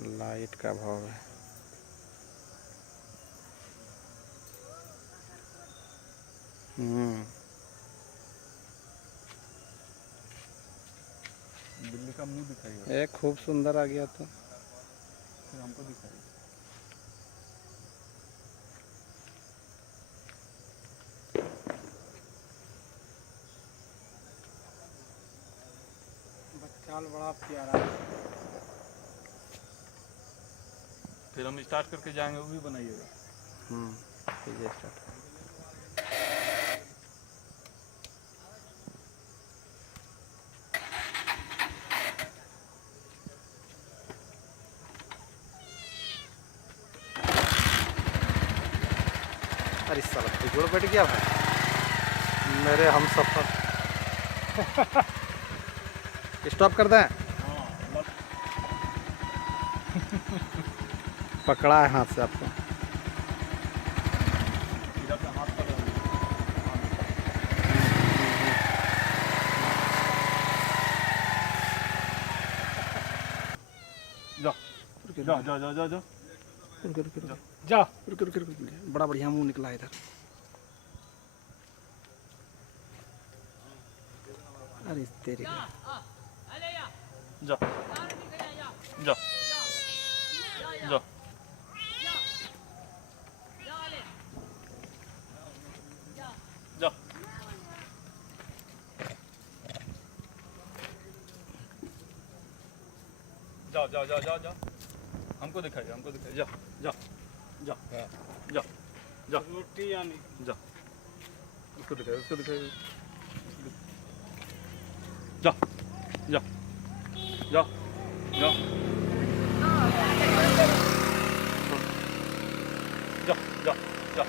Light का भाव है। बिल्ली का मुंह दिखाइए। एक खूब सुंदर आ गया तो फिर हमको दिखाइए। बच्चा बड़ा प्यारा है। फिर हम स्टार्ट करके जाएंगे, वो भी बनाइएगा। कीजिए स्टार्ट। अरे साला बिगड़ बैठ गया भाई मेरे हम सफर। स्टॉप कर दें। पकड़ा है हाथ से आपको। जा जा जा जा जा जा रुक रुक रुक। बड़ा बढ़िया मुंह निकला इधर। अरे तेरे जा जा जा जा जा जा जा जा जा हमको दिखाइए, हमको दिखाइए। जा जा जा जा जा रोटी यानी जा उसको दिखाइए, उसको दिखाइए। जा जा जा जा जा जा जा